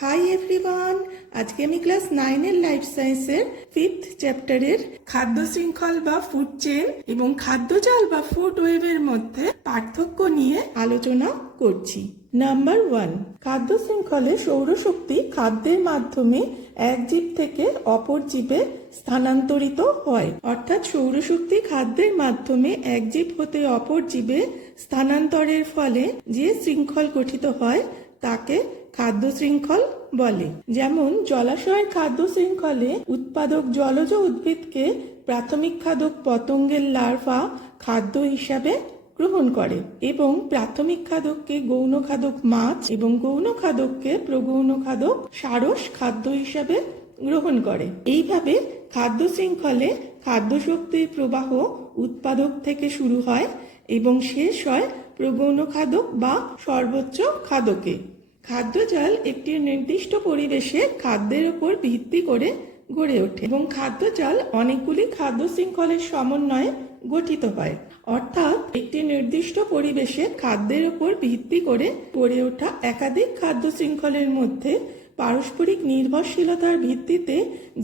Hi everyone আজকে আমি class নাইনের লাইফ সায়েন্সের ফিফথ চ্যাপ্টারের খাদ্য শৃঙ্খল বা ফুড চেন এবং খাদ্য জাল বা ফুড ওয়েভের মধ্যে পার্থক্য নিয়ে আলোচনা করছি। নাম্বার ওয়ান খাদ্য শৃঙ্খলে সৌরশক্তি খাদ্যের মাধ্যমে এক জীব থেকে অপর জীবে স্থানান্তরিত হয়। অর্থাৎ সৌরশক্তি খাদ্যের মাধ্যমে এক জীব হতে অপর জীবে স্থানান্তরের ফলে যে শৃঙ্খল গঠিত হয়, তাকে খাদ্য শৃঙ্খল বলে। যেমন, জলাশয়ের খাদ্য শৃঙ্খলে উৎপাদক জলজ উদ্ভিদকে প্রাথমিক খাদক পতঙ্গের লার্ভা খাদ্য হিসাবে গ্রহণ করে এবং প্রাথমিক খাদককে গৌণ খাদক মাছ এবং গৌণ খাদককে প্রগৌণ খাদক সারস খাদ্য হিসাবে গ্রহণ করে। এইভাবে খাদ্য শৃঙ্খলে খাদ্য শক্তির প্রবাহ উৎপাদক থেকে শুরু হয় এবং শেষ হয় প্রগৌণ খাদক বা সর্বোচ্চ খাদকে। খাদ্যজাল একটি নির্দিষ্ট পরিবেশে খাদ্যের উপর ভিত্তি করে গড়ে ওঠে এবং খাদ্যজাল অনেকগুলি খাদ্য শৃঙ্খলের সমন্বয়ে গঠিত হয়। অর্থাৎ একটি নির্দিষ্ট পরিবেশে খাদ্যের উপর ভিত্তি করে গড়ে ওঠা একাধিক খাদ্য শৃঙ্খলের মধ্যে পারস্পরিক নির্ভরশীলতার ভিত্তিতে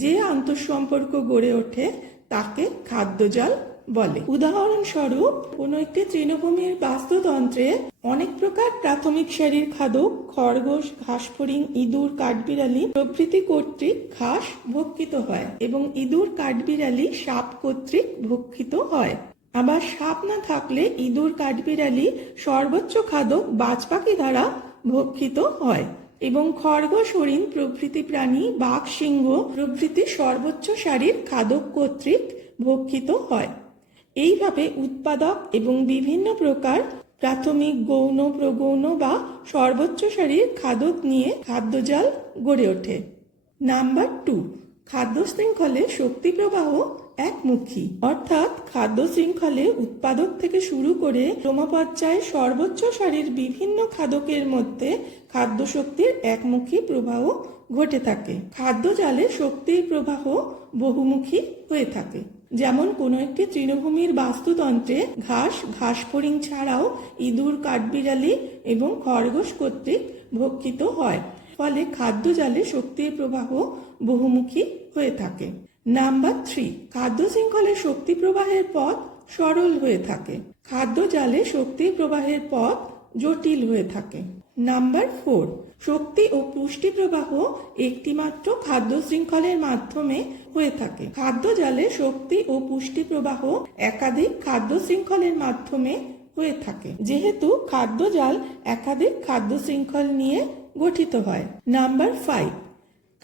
যে আন্তঃসম্পর্ক গড়ে ওঠে, তাকে খাদ্যজাল বলে। উদাহরণস্বরূপ, কোনো একটি তৃণভূমির বাস্তুতন্ত্রে অনেক প্রকার প্রাথমিক সারির খাদক, খরগোশ, ঘাসফড়িং, ইঁদুর, কাঠবিড়ালি প্রভৃতি কর্তৃক ঘাস ভক্ষিত হয় এবং ইঁদুর, কাঠবিড়ালি সাপ কর্তৃক ভক্ষিত হয়। আবার সাপ না থাকলে ইঁদুর, কাঠবিড়ালি সর্বোচ্চ খাদক বাজ পাখি দ্বারা ভক্ষিত হয় এবং খরগোশ, হরিণ প্রভৃতি প্রাণী, বাঘ, সিংহ প্রভৃতি সর্বোচ্চ সারির খাদক কর্তৃক ভক্ষিত হয়। এইভাবে উৎপাদক এবং বিভিন্ন প্রকার প্রাথমিক গৌণ, প্রগৌণ বা সর্বোচ্চ সারির খাদক নিয়ে খাদ্যজাল গড়ে ওঠে। নাম্বার টু খাদ্য শৃঙ্খলে শক্তি প্রবাহ একমুখী। অর্থাৎ খাদ্য শৃঙ্খলে উৎপাদক থেকে শুরু করে ক্রমপর্যায়ে সর্বোচ্চ সারির বিভিন্ন খাদকের মধ্যে খাদ্য শক্তির একমুখী প্রবাহ ঘটে থাকে। খাদ্য জালে শক্তির প্রবাহ বহুমুখী হয়ে থাকে। যেমন কোনো একটি তৃণভূমির বাস্তুতন্ত্রে ঘাস ঘাস ফড়িং ছাড়াও ইঁদুর, কাঠবিড়ালি এবং খরগোশ কর্তৃক ভক্ষিত হয়। ফলে খাদ্য জালে শক্তির প্রবাহ বহুমুখী হয়ে থাকে। নাম্বার থ্রি, খাদ্য শৃঙ্খলে শক্তি প্রবাহের পথ সরল হয়ে থাকে। খাদ্য জালে শক্তি প্রবাহের পথ জটিল হয়ে থাকে। নাম্বার ফোর শক্তি ও পুষ্টি প্রবাহ একটিমাত্র খাদ্য শৃঙ্খলের মাধ্যমে হয়ে থাকে। খাদ্য জালে শক্তি ও পুষ্টি প্রবাহ একাধিক খাদ্য শৃঙ্খলের মাধ্যমে হয়ে থাকে। যেহেতু খাদ্য জাল একাধিক খাদ্য শৃঙ্খল নিয়ে গঠিত হয়। নাম্বার ফাইভ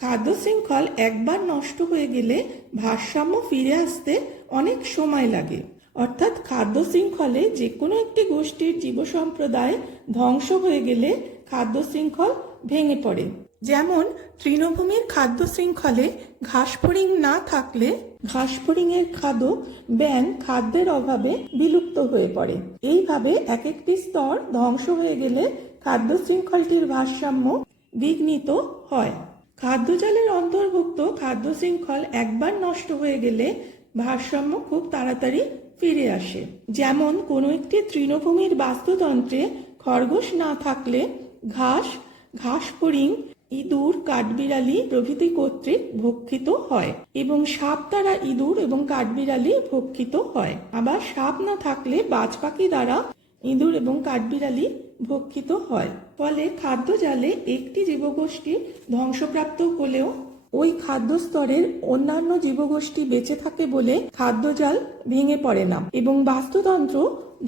খাদ্য শৃঙ্খল একবার নষ্ট হয়ে গেলে ভারসাম্য ফিরে আসতে অনেক সময় লাগে। অর্থাৎ খাদ্য শৃঙ্খলে যে কোনো একটি গোষ্ঠীর জীব সম্প্রদায় ধ্বংস হয়ে গেলে খাদ্য শৃঙ্খল ভেঙে পড়ে। যেমন, তৃণভূমির খাদ্য শৃঙ্খলে ঘাসফড়িং না থাকলে ঘাসফড়িংয়ের খাদক ব্যাং খাদ্যের অভাবে বিলুপ্ত হয়ে পড়ে। এইভাবে এক একটি স্তর ধ্বংস হয়ে গেলে খাদ্য শৃঙ্খলটির ভারসাম্য বিঘ্নিত হয়। খাদ্যজালের অন্তর্ভুক্ত খাদ্য শৃঙ্খল একবার নষ্ট হয়ে গেলে ভারসাম্য খুব তাড়াতাড়ি ফিরে আসে। যেমন কোনো একটি তৃণভূমির বাস্তুতন্ত্রে খরগোশ না থাকলে ঘাস ঘাস ফড়িং ইঁদুর, কাঠবিড়ালি প্রভৃতি কর্তৃক ভক্ষিত হয় এবং সাপ দ্বারা ইঁদুর এবং কাঠবিড়ালি ভক্ষিত হয়। আবার সাপ না থাকলে বাজ পাখি দ্বারা ইঁদুর এবং কাঠবিড়ালি ভক্ষিত হয়। ফলে খাদ্য জালে একটি জীবগোষ্ঠী ধ্বংসপ্রাপ্ত হলেও ওই খাদ্য স্তরের অন্যান্য জীবগোষ্ঠী বেঁচে থাকে বলে খাদ্যজাল ভেঙে পড়ে না এবং বাস্তুতন্ত্র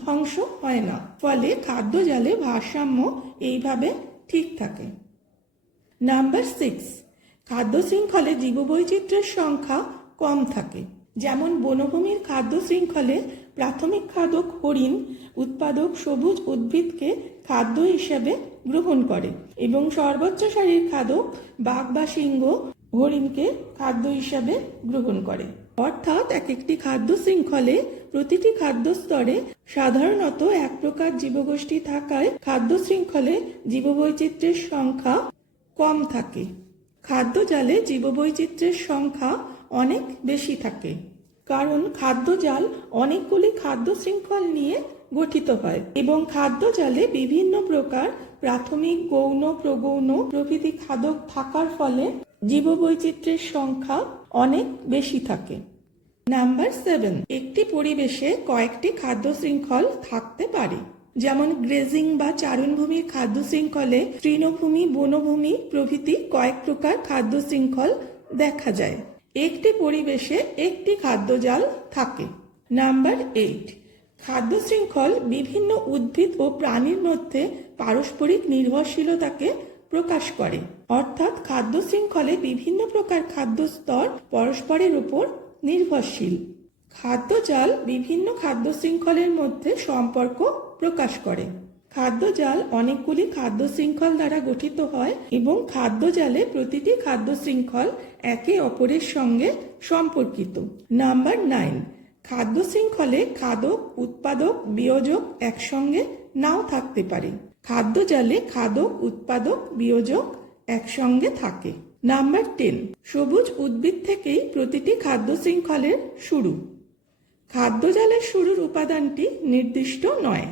ধ্বংস হয় না। ফলে খাদ্য জালে ভারসাম্য এইভাবে ঠিক থাকে। নাম্বার সিক্স খাদ্য শৃঙ্খলে জীববৈচিত্র্যের সংখ্যা কম থাকে। যেমন বনভূমির খাদ্য শৃঙ্খলে প্রাথমিক খাদক হরিণ, উৎপাদক সবুজ উদ্ভিদকে খাদ্য হিসেবে গ্রহণ করে এবং সর্বোচ্চ সারির খাদক বাঘ বা সিংহ হরিণকে খাদ্য হিসাবে গ্রহণ করে। অর্থাৎ এক একটি খাদ্য শৃঙ্খলে প্রতিটি খাদ্য স্তরে সাধারণত এক প্রকার জীবগোষ্ঠী থাকায় খাদ্য শৃঙ্খলে জীববৈচিত্র্যের সংখ্যা কম থাকে। খাদ্য জালে জীববৈচিত্র্যের সংখ্যা অনেক বেশি থাকে। কারণ খাদ্য জাল অনেকগুলি খাদ্য শৃঙ্খল নিয়ে গঠিত হয় এবং খাদ্য জালে বিভিন্ন প্রকার প্রাথমিক, গৌণ, প্রগৌণ প্রভৃতি খাদক থাকার ফলে জীববৈচিত্র্যের সংখ্যা অনেক বেশি থাকে। নাম্বার সেভেন, একটি পরিবেশে কয়েকটি খাদ্য শৃঙ্খল থাকতে পারে। যেমন গ্রেজিং বা চারণভূমির খাদ্য শৃঙ্খলে তৃণভূমি, বনভূমি প্রভৃতি কয়েক প্রকার খাদ্য শৃঙ্খল দেখা যায়। একটি পরিবেশে একটি খাদ্যজাল থাকে। নাম্বার এইট খাদ্য শৃঙ্খল বিভিন্ন উদ্ভিদ ও প্রাণীর মধ্যে পারস্পরিক নির্ভরশীলতাকে প্রকাশ করে। অর্থাৎ খাদ্য শৃঙ্খলে বিভিন্ন প্রকার খাদ্য স্তর পরস্পরের উপর নির্ভরশীল। খাদ্যজাল বিভিন্ন খাদ্য শৃঙ্খলের মধ্যে সম্পর্ক প্রকাশ করে। খাদ্যজাল অনেকগুলি খাদ্য শৃঙ্খল দ্বারা গঠিত হয় এবং খাদ্যজালে প্রতিটি খাদ্য শৃঙ্খল একে অপরের সঙ্গে সম্পর্কিত। নাম্বার নাইন খাদ্য শৃঙ্খলে খাদক, উৎপাদক, বিয়োজক একসঙ্গে নাও থাকতে পারে। খাদ্য জালে খাদক, উৎপাদক, বিয়োজক একসঙ্গে থাকে। নাম্বার টেন, সবুজ উদ্ভিদ থেকেই প্রতিটি খাদ্য শৃঙ্খলের শুরু। খাদ্য জালের শুরুর উপাদানটি নির্দিষ্ট নয়।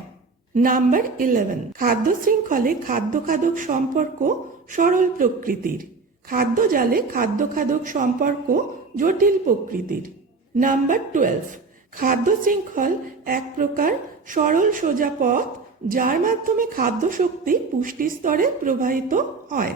নাম্বার ইলেভেন, খাদ্য শৃঙ্খলে খাদ্য খাদক সম্পর্ক সরল প্রকৃতির। খাদ্য জালে খাদ্য খাদক সম্পর্ক জটিল প্রকৃতির। নাম্বার টুয়েলভ খাদ্য শৃঙ্খল এক প্রকার সরল সোজা পথ, যার মাধ্যমে খাদ্য শক্তি পুষ্টি স্তরে প্রবাহিত হয়।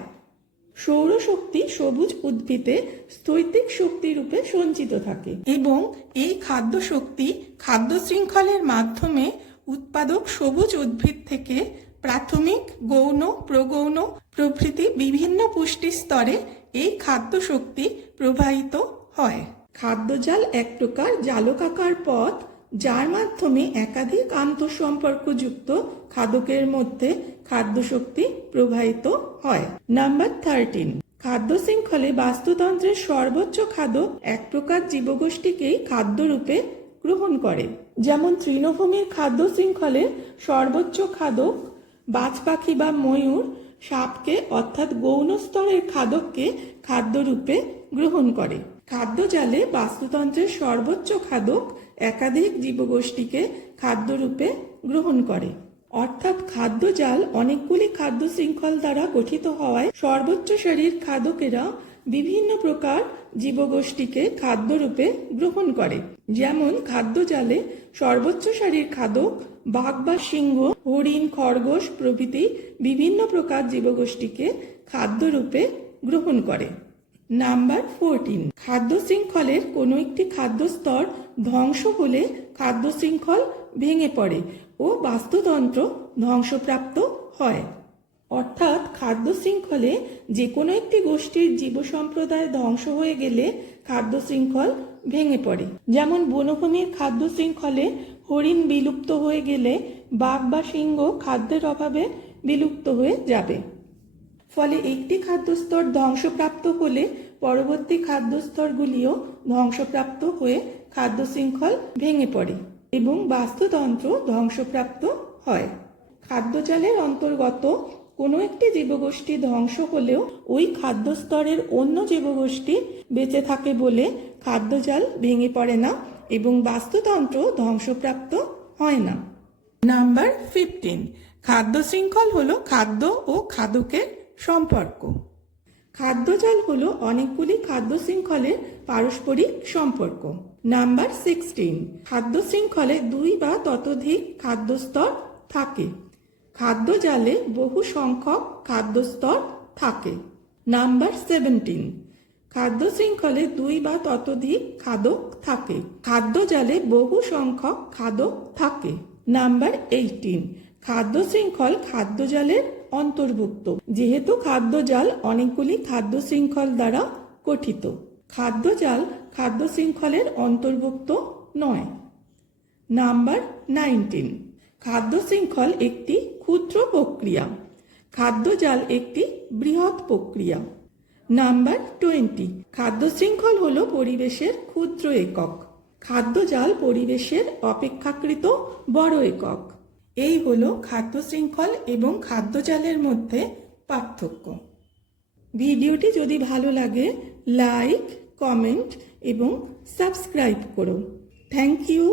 সৌরশক্তি সবুজ উদ্ভিদে স্থৈতিক শক্তি রূপে সঞ্চিত থাকে এবং এই খাদ্য শক্তি খাদ্য শৃঙ্খলের মাধ্যমে উৎপাদক সবুজ উদ্ভিদ থেকে প্রাথমিক, গৌণ, প্রগৌণ প্রভৃতি বিভিন্ন পুষ্টি স্তরে এই খাদ্য শক্তি প্রবাহিত হয়। খাদ্যজাল এক প্রকার জালকাকার পথ, যার মাধ্যমে একাধিক আন্তঃসম্পর্কযুক্ত খাদকের মধ্যে খাদ্য শক্তি প্রবাহিত হয়। নাম্বার থার্টিন খাদ্য শৃঙ্খলে বাস্তুতন্ত্রের সর্বোচ্চ খাদক এক প্রকার জীবগোষ্ঠীকেই খাদ্যরূপে গ্রহণ করে। যেমন তৃণভূমির খাদ্য শৃঙ্খলে সর্বোচ্চ খাদক বাজ পাখি বা ময়ূর সাপকে অর্থাৎ গৌণ স্তরের খাদককে খাদ্যরূপে গ্রহণ করে। খাদ্য জালে বাস্তুতন্ত্রের সর্বোচ্চ খাদক একাধিক জীবগোষ্ঠীকে খাদ্যরূপে গ্রহণ করে। অর্থাৎ খাদ্য জাল অনেকগুলি খাদ্য শৃঙ্খল দ্বারা গঠিত হওয়ায় সর্বোচ্চ শরীর খাদকেরা বিভিন্ন প্রকার জীবগোষ্ঠীকে খাদ্যরূপে গ্রহণ করে। যেমন খাদ্য জালে সর্বোচ্চ সারির খাদক, বাঘ বা সিংহ, হরিণ, খরগোশ প্রভৃতি বিভিন্ন প্রকার জীবগোষ্ঠীকে খাদ্যরূপে গ্রহণ করে। নাম্বার ফোরটিন খাদ্য শৃঙ্খলের কোনো একটি খাদ্য স্তর ধ্বংস হলে খাদ্য শৃঙ্খল ভেঙে পড়ে ও বাস্তুতন্ত্র ধ্বংসপ্রাপ্ত হয়। অর্থাৎ খাদ্য শৃঙ্খলে যে কোনো একটি গোষ্ঠীর জীব সম্প্রদায় ধ্বংস হয়ে গেলে খাদ্য শৃঙ্খল ভেঙে পড়ে। যেমন বনভূমির খাদ্য শৃঙ্খলে হরিণ বিলুপ্ত হয়ে গেলে বাঘ বা সিংহ খাদ্যের অভাবে বিলুপ্ত হয়ে যাবে। ফলে একটি খাদ্যস্তর ধ্বংসপ্রাপ্ত হলে পরবর্তী খাদ্যস্তরগুলিও ধ্বংসপ্রাপ্ত হয়ে খাদ্য শৃঙ্খল ভেঙে পড়ে এবং বাস্তুতন্ত্র ধ্বংসপ্রাপ্ত হয়। খাদ্যজালের অন্তর্গত কোনো একটি জীবগোষ্ঠী ধ্বংস হলেও ওই খাদ্যস্তরের অন্য জীবগোষ্ঠী বেঁচে থাকে বলে খাদ্যজাল ভেঙে পড়ে না এবং বাস্তুতন্ত্র ধ্বংসপ্রাপ্ত হয় না। নাম্বার ফিফটিন খাদ্য শৃঙ্খল হলো খাদ্য ও খাদকের সম্পর্ক। খাদ্যজাল হলো অনেকগুলি খাদ্য শৃঙ্খলের পারস্পরিক সম্পর্ক। নাম্বার সিক্সটিন খাদ্য শৃঙ্খলে দুই বা ততোধিক খাদ্যস্তর থাকে। খাদ্য জালে বহু সংখ্যক খাদ্যস্তর থাকে। নাম্বার সেভেন্টিন খাদ্য শৃঙ্খলে দুই বা ততোধিক খাদক থাকে। খাদ্য জালে বহু সংখ্যক খাদক থাকে। নাম্বার এইটিন খাদ্য শৃঙ্খল খাদ্য জালের অন্তর্ভুক্ত, যেহেতু খাদ্য জাল অনেকগুলি খাদ্য শৃঙ্খল দ্বারা গঠিত। খাদ্য জাল খাদ্য শৃঙ্খলের অন্তর্ভুক্ত নয়। Number nineteen. খাদ্য শৃঙ্খল একটি ক্ষুদ্র প্রক্রিয়া। খাদ্য জাল একটি বৃহৎ প্রক্রিয়া। Number twenty. খাদ্য শৃঙ্খল হল পরিবেশের ক্ষুদ্র একক। খাদ্য জাল পরিবেশের অপেক্ষাকৃত বড় একক। এই হলো খাদ্য শৃঙ্খল এবং খাদ্য চালের মধ্যে পার্থক্য। ভিডিওটি যদি ভালো লাগে, লাইক, কমেন্ট এবং সাবস্ক্রাইব করুন থ্যাংক ইউ।